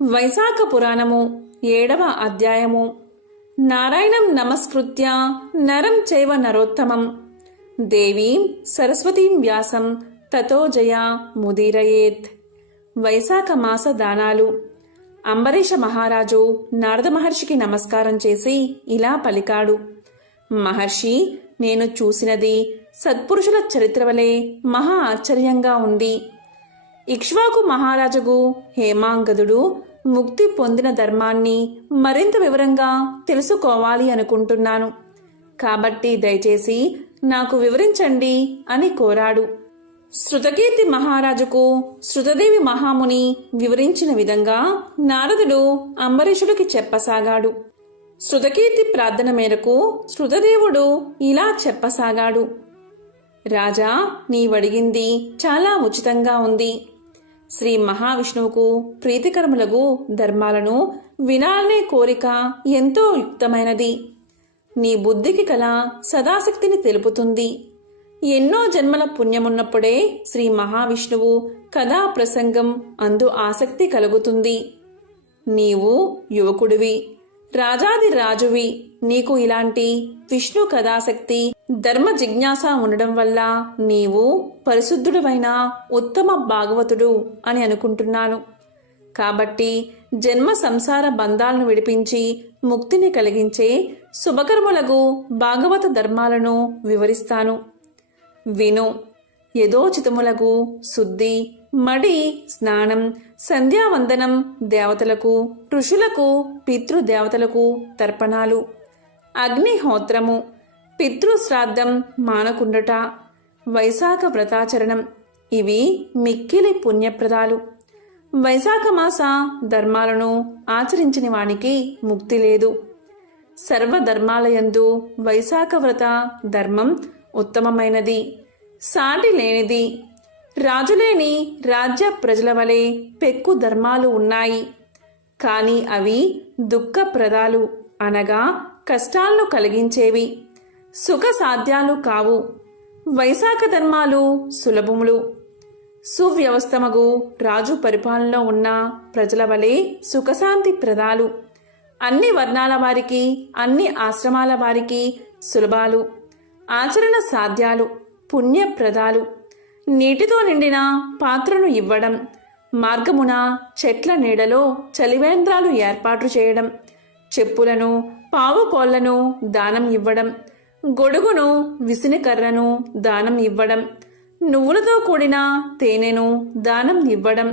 వైశాఖ పురాణము 7వ అధ్యాయము. నారాయణం నమస్కృత్య నరం చైవ నరోత్తమం దేవీం సరస్వతీం వ్యాసం తతో జయా ముదీరయేత్. వైశాఖ మాస దానాలు. అంబరీష మహారాజు నారద మహర్షికి నమస్కారం చేసి ఇలా పలికాడు. మహర్షి, నేను చూసినది సత్పురుషుల చరిత్ర వలె మహా ఆశ్చర్యంగా ఉంది. ఇక్ష్వాకు మహారాజుకు హేమాంగదుడు ముక్తి పొందిన ధర్మాన్ని మరింత వివరంగా తెలుసుకోవాలి అనుకుంటున్నాను. కాబట్టి దయచేసి నాకు వివరించండి అని కోరాడు. శృతకీర్తి మహారాజుకు శృతదేవి మహాముని వివరించిన విధంగా నారదుడు అంబరీషుడికి చెప్పసాగాడు. శృతకీర్తి ప్రార్థన మేరకు శృతదేవుడు ఇలా చెప్పసాగాడు. రాజా, నీవడిగింది చాలా ఉచితంగా ఉంది. శ్రీ మహావిష్ణువుకు ప్రీతికరములగు ధర్మాలను వినాలనే కోరిక ఎంతో యుక్తమైనది. నీ బుద్ధికి కల సదాశక్తిని తెలుపుతుంది. ఎన్నో జన్మల పుణ్యమున్నప్పుడే శ్రీ మహావిష్ణువు కథా ప్రసంగం అందు ఆసక్తి కలుగుతుంది. నీవు యువకుడివి, రాజాది రాజువి. నీకు ఇలాంటి విష్ణు కథాశక్తి, ధర్మ జిజ్ఞాస ఉండడం వల్ల నీవు పరిశుద్ధుడువైన ఉత్తమ భాగవతుడు అని అనుకుంటున్నాను. కాబట్టి జన్మ సంసార బంధాలను విడిపించి ముక్తిని కలిగించే శుభకర్మలకు భాగవత ధర్మాలను వివరిస్తాను. విను. యథోచితములకు శుద్ధి, మడి, స్నానం, సంధ్యావందనం, దేవతలకు, ఋషులకు, పితృదేవతలకు తర్పణాలు, అగ్నిహోత్రము, పితృశ్రాద్ధం మానకుండుట, వైశాఖ వ్రతాచరణం ఇవి మిక్కిలి పుణ్యప్రదాలు. వైశాఖ మాస ధర్మాలను ఆచరించని వానికి ముక్తి లేదు. సర్వధర్మాలయందు వైశాఖ వ్రత ధర్మం ఉత్తమమైనది, సాటి లేనిది. రాజులేని రాజ్య ప్రజల వలె పెక్కు ధర్మాలు ఉన్నాయి. కాని అవి దుఃఖప్రదాలు, అనగా కష్టాలను కలిగించేవి, సుఖ సాధ్యాలు కావు. వైశాఖ ధర్మాలు సులభములు. సువ్యవస్థమగు రాజు పరిపాలనలో ఉన్న ప్రజల వలె సుఖశాంతి ప్రదాలు. అన్ని వర్ణాల వారికి, అన్ని ఆశ్రమాల వారికి సులభాలు, ఆచరణ సాధ్యాలు, పుణ్యప్రదాలు. నీటితో నిండిన పాత్రను ఇవ్వడం, మార్గమున చెట్ల నీడలో చలివేంద్రాలు ఏర్పాటు చేయడం, చెప్పులను, పావుకోళ్లను దానం ఇవ్వడం, గొడుగును, విసినికర్రను దానం ఇవ్వడం, నువ్వులతో కూడిన తేనెను దానం ఇవ్వడం,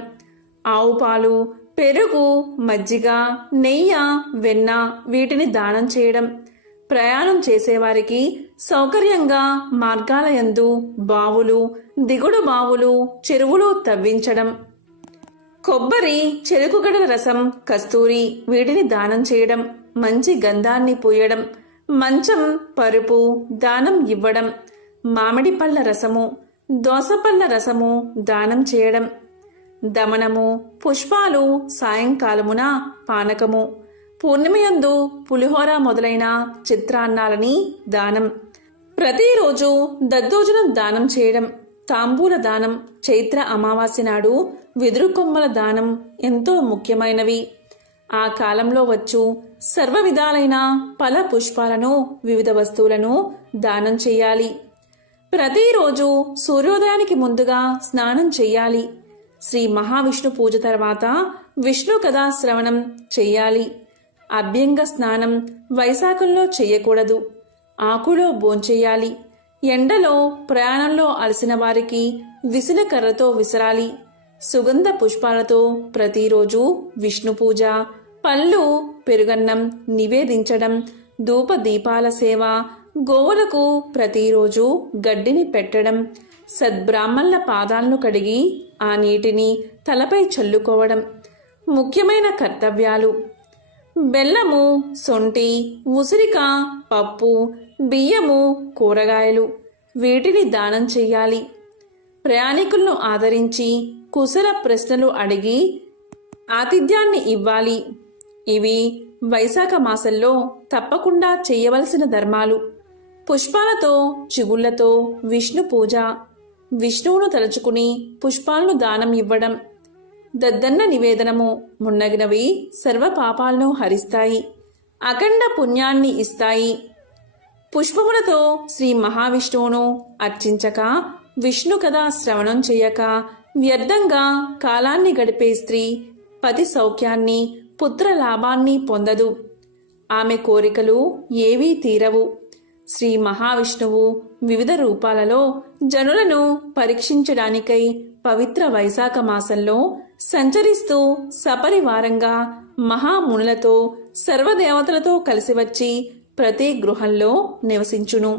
ఆవు పాలు, పెరుగు, మజ్జిగ, నెయ్యి, వెన్న వీటిని దానం చేయడం, ప్రయాణం చేసేవారికి సౌకర్యంగా మార్గాల యందు బావులు, దిగుడు బావులు, చెరువులు తవ్వించడం, కొబ్బరి, చెరుకుగడల రసం, కస్తూరి వీటిని దానం చేయడం, మంచి గంధాన్ని పూయడం, మంచం, పరుపు దానం ఇవ్వడం, మామిడి పళ్ళ రసము, దోసపళ్ళ రసము దానం చేయడం, దమనము, పుష్పాలు, సాయంకాలమున పానకము, పూర్ణిమయందు పులిహోర మొదలైన చిత్రాన్నాలని దానం, ప్రతిరోజు దద్దోజనం దానం చేయడం, తాంబూల దానం, చైత్ర అమావాస్య నాడు వెదురు కొమ్మల దానం ఎంతో ముఖ్యమైనవి. ఆ కాలంలో వచ్చు సర్వ విధాలైన ఫల పుష్పాలను, వివిధ వస్తువులను దానం చెయ్యాలి. ప్రతిరోజు సూర్యోదయానికి ముందుగా స్నానం చెయ్యాలి. శ్రీ మహావిష్ణు పూజ తర్వాత విష్ణు కథా శ్రవణం చెయ్యాలి. అభ్యంగ స్నానం వైశాఖంలో చెయ్యకూడదు. ఆకులో భోంచెయ్యాలి. ఎండలో ప్రయాణంలో అలసిన వారికి విసిన కర్రతో విసరాలి. సుగంధ పుష్పాలతో ప్రతిరోజు విష్ణు పూజ, పళ్ళు, పెరుగన్నం నివేదించడం, ధూప దీపాల సేవ, గోవులకు ప్రతిరోజు గడ్డిని పెట్టడం, సద్బ్రాహ్మణుల పాదాలను కడిగి ఆ నీటిని తలపై చల్లుకోవడం ముఖ్యమైన కర్తవ్యాలు. బెల్లము, సొంటి, ఉసిరిక, పప్పు, బియ్యము, కూరగాయలు వీటిని దానం చెయ్యాలి. ప్రయాణికులను ఆదరించి కుశల ప్రశ్నలు అడిగి ఆతిథ్యాన్ని ఇవ్వాలి. ఇవి వైశాఖ మాసంలో తప్పకుండా చేయవలసిన ధర్మాలు. పుష్పాలతో, చిగుళ్లతో విష్ణు పూజ, విష్ణువును తలుచుకుని పుష్పాలను దానం ఇవ్వడం, దద్దన్న నివేదనము మున్నగినవి సర్వ పాపాలను హరిస్తాయి, అఖండ పుణ్యాన్ని ఇస్తాయి. పుష్పములతో శ్రీ మహావిష్ణువును అర్చించక, విష్ణు కథ శ్రవణం చెయ్యక వ్యర్థంగా కాలాన్ని గడిపే స్త్రీ పతి సౌఖ్యాన్ని, పుత్ర లాభాన్ని పొందదు. ఆమె కోరికలు ఏవీ తీరవు. శ్రీ మహావిష్ణువు వివిధ రూపాలలో జనులను పరీక్షించడానికై పవిత్ర వైశాఖ మాసంలో సంచరిస్తూ సపరివారంగా మహామునులతో సర్వదేవతలతో కలిసి వచ్చి ప్రతి గృహంలో నివసించును.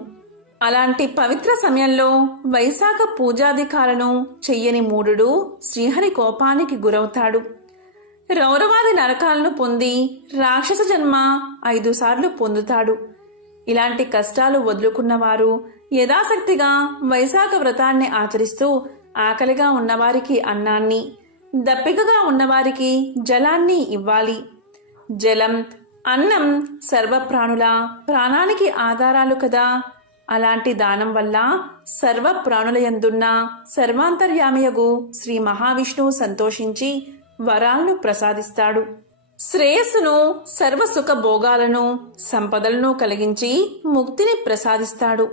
అలాంటి పవిత్ర సమయంలో వైశాఖ పూజాధికాలను చెయ్యని మూఢుడు శ్రీహరి కోపానికి గురవుతాడు. రౌరవాది నరకాలను పొంది రాక్షస జన్మ 5 సార్లు పొందుతాడు. ఇలాంటి కష్టాలు వదులుకున్నవారు యథాశక్తిగా వైశాఖ వ్రతాన్ని ఆచరిస్తూ ఆకలిగా ఉన్నవారికి అన్నాన్ని, దప్పికగా ఉన్నవారికి జలాన్ని ఇవ్వాలి. జలం, అన్నం సర్వప్రాణుల ప్రాణానికి ఆధారాలు కదా. అలాంటి దానం వల్ల సర్వప్రాణుల యందున్న సర్వాంతర్యామియగు శ్రీ మహావిష్ణువు సంతోషించి వరాలను ప్రసాదిస్తాడు. శ్రేయస్సును, సర్వసుఖ భోగాలను, సంపదలను కలిగించి ముక్తిని ప్రసాదిస్తాడు.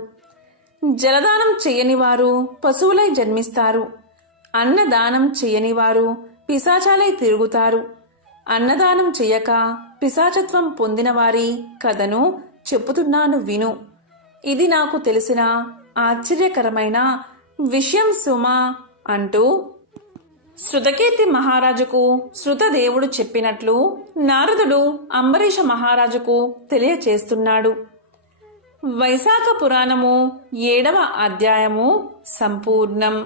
జలదానం చెయ్యని వారు పశువులై జన్మిస్తారు. అన్నదానం చెయ్యని వారు పిశాచాలై తిరుగుతారు. అన్నదానం చెయ్యక పిశాచత్వం పొందిన వారి కథను చెప్పుతున్నాను విను. ఇది నాకు తెలిసిన ఆశ్చర్యకరమైన విషయం సుమా అంటూ శృతకీర్తి మహారాజుకు శృతదేవుడు చెప్పినట్లు నారదుడు అంబరీష మహారాజుకు తెలియచేస్తున్నాడు. వైశాఖ పురాణము 7వ అధ్యాయము సంపూర్ణం.